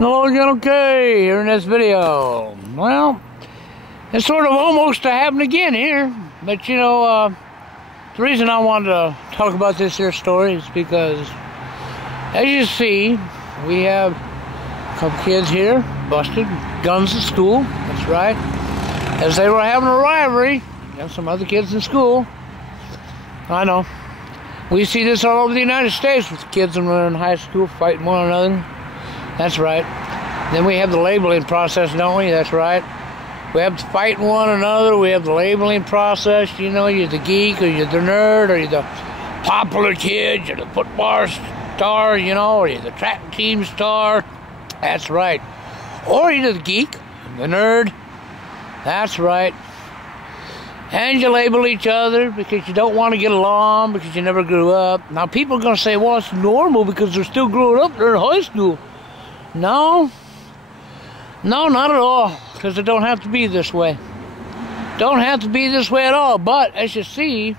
Hello again, okay, here in this video. Well, it's sort of almost to happen again here. But you know, the reason I wanted to talk about this here story is because, as you see, we have a couple kids here, busted, guns at school, that's right. As they were having a rivalry against some other kids in school. I know. We see this all over the United States with kids when they're in high school fighting one another. That's right. Then we have the labeling process, don't we? That's right. We have to fight one another. We have the labeling process. You know, you're the geek, or you're the nerd, or you're the popular kid, you're the football star, you know, or you're the track team star. That's right. Or you're the geek, the nerd. That's right. And you label each other because you don't want to get along, because you never grew up. Now, people are going to say, well, it's normal because they're still growing up. They're in high school. No, not at all, because it don't have to be this way. Don't have to be this way at all. But as you see,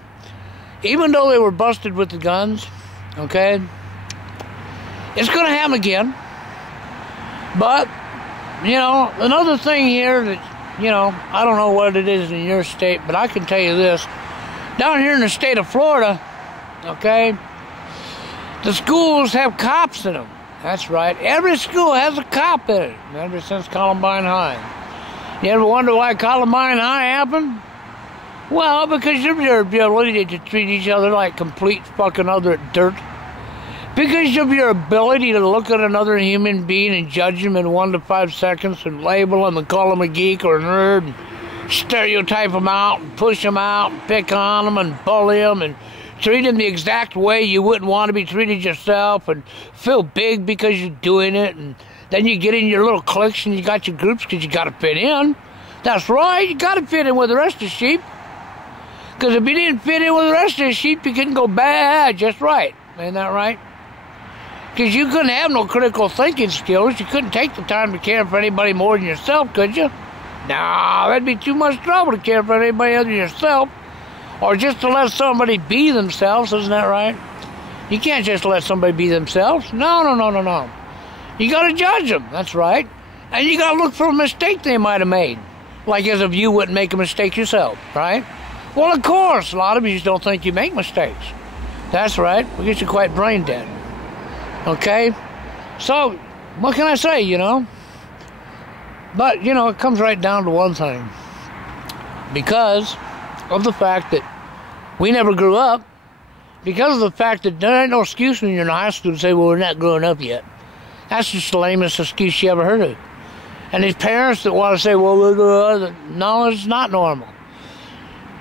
even though they were busted with the guns, okay, it's going to happen again. But, you know, another thing here that, you know, I don't know what it is in your state, but I can tell you this. Down here in the state of Florida, okay, the schools have cops in them. That's right. Every school has a cop in it, ever since Columbine High. You ever wonder why Columbine High happened? Well, because of your ability to treat each other like complete fucking utter dirt. Because of your ability to look at another human being and judge him in 1 to 5 seconds and label him and call him a geek or a nerd and stereotype him out and push him out and pick on him and bully him and treat him the exact way you wouldn't want to be treated yourself and feel big because you're doing it. And then you get in your little cliques and you got your groups because you got to fit in. That's right, you got to fit in with the rest of the sheep. Because if you didn't fit in with the rest of the sheep, you couldn't go bad just right. Ain't that right? Because you couldn't have no critical thinking skills. You couldn't take the time to care for anybody more than yourself, could you? No, that'd be too much trouble to care for anybody other than yourself. Or just to let somebody be themselves, isn't that right? You can't just let somebody be themselves. No. You got to judge them, that's right. And you got to look for a mistake they might have made. Like as if you wouldn't make a mistake yourself, right? Well, of course, a lot of you just don't think you make mistakes. That's right. We get you quite brain dead. Okay? So, what can I say, you know? But, you know, it comes right down to one thing. Because of the fact that we never grew up, because of the fact that there ain't no excuse when you're in high school to say, well, we're not growing up yet. That's just the lamest excuse you ever heard of. And these parents that want to say, well, no, it's not normal.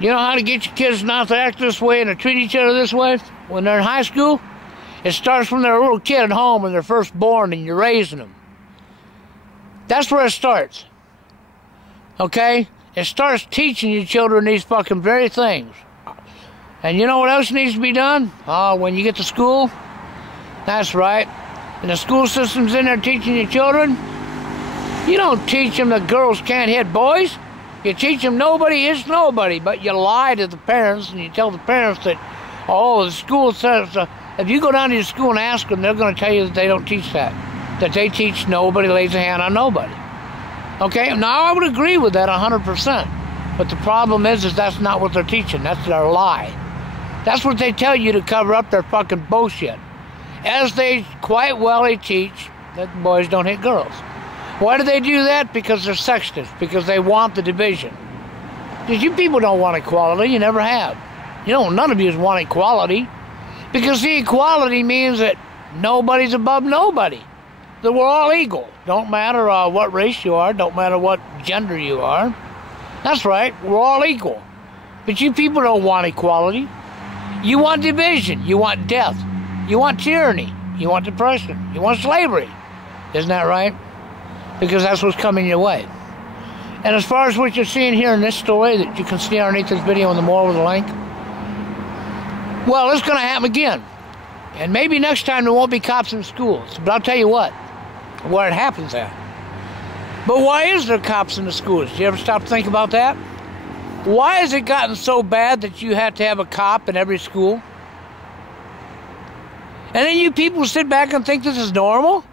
You know how to get your kids not to act this way and to treat each other this way when they're in high school? It starts when they're a little kid at home when they're first born and you're raising them. That's where it starts. Okay? It starts teaching your children these fucking very things. And you know what else needs to be done? Oh, when you get to school? That's right. And the school system's in there teaching your children. You don't teach them that girls can't hit boys. You teach them nobody hits nobody. But you lie to the parents and you tell the parents that, oh, the school says... if you go down to your school and ask them, they're going to tell you that they don't teach that. That they teach nobody lays a hand on nobody. Okay, now I would agree with that 100%. But the problem is that's not what they're teaching. That's their lie. That's what they tell you to cover up their fucking bullshit. As they quite well teach that boys don't hit girls. Why do they do that? Because they're sexists. Because they want the division. Because you people don't want equality. You never have. You know, none of you want equality. Because the equality means that nobody's above nobody. That we're all equal. Don't matter what race you are. Don't matter what gender you are. That's right. We're all equal. But you people don't want equality. You want division. You want death. You want tyranny. You want depression. You want slavery. Isn't that right? Because that's what's coming your way. And as far as what you're seeing here in this story that you can see underneath this video in the more with the link, well, it's going to happen again. And maybe next time there won't be cops in schools. But I'll tell you what, where it happens at. But why is there cops in the schools? Do you ever stop to think about that? Why has it gotten so bad that you have to have a cop in every school? And then you people sit back and think this is normal?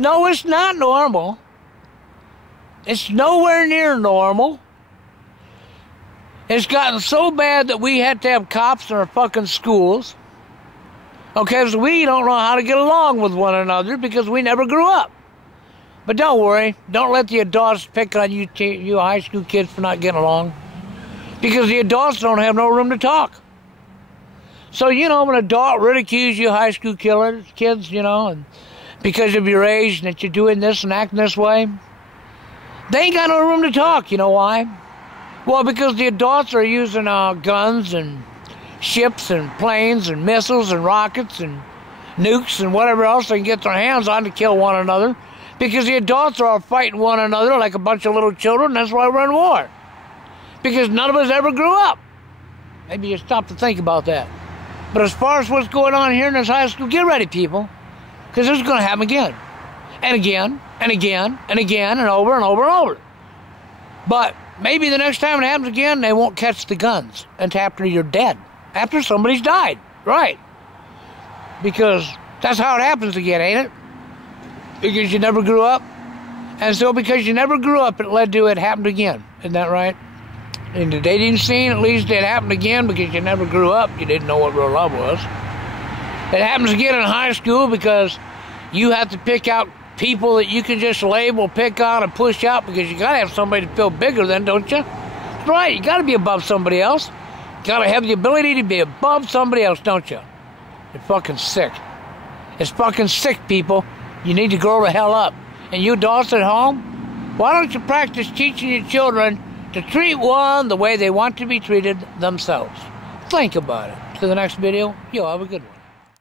No, it's not normal. It's nowhere near normal. It's gotten so bad that we had to have cops in our fucking schools. Okay, because we don't know how to get along with one another because we never grew up. But don't worry. Don't let the adults pick on you high school kids for not getting along. Because the adults don't have no room to talk. So, you know, when an adult ridicules you high school kids, you know, and because of your age and that you're doing this and acting this way, they ain't got no room to talk. You know why? Well, because the adults are using guns and ships and planes and missiles and rockets and nukes and whatever else they can get their hands on to kill one another. Because the adults are all fighting one another like a bunch of little children. That's why we're in war. Because none of us ever grew up. Maybe you stop to think about that. But as far as what's going on here in this high school, get ready, people. Because this is going to happen again. And again, and again, and again, and over and over and over. But maybe the next time it happens again, they won't catch the guns until after you're dead. After somebody's died. Right. Because that's how it happens again, ain't it? Because you never grew up. And so because you never grew up, it led to it happened again. Isn't that right? In the dating scene, at least it happened again because you never grew up. You didn't know what real love was. It happens again in high school because you have to pick out people that you can just label, pick on, and push out because you got to have somebody to feel bigger than, don't you? That's right. You got to be above somebody else. You got to have the ability to be above somebody else, don't you? You're fucking sick. It's fucking sick, people. You need to grow the hell up. And you adults at home, why don't you practice teaching your children to treat one the way they want to be treated themselves? Think about it. To the next video, you'll have a good one.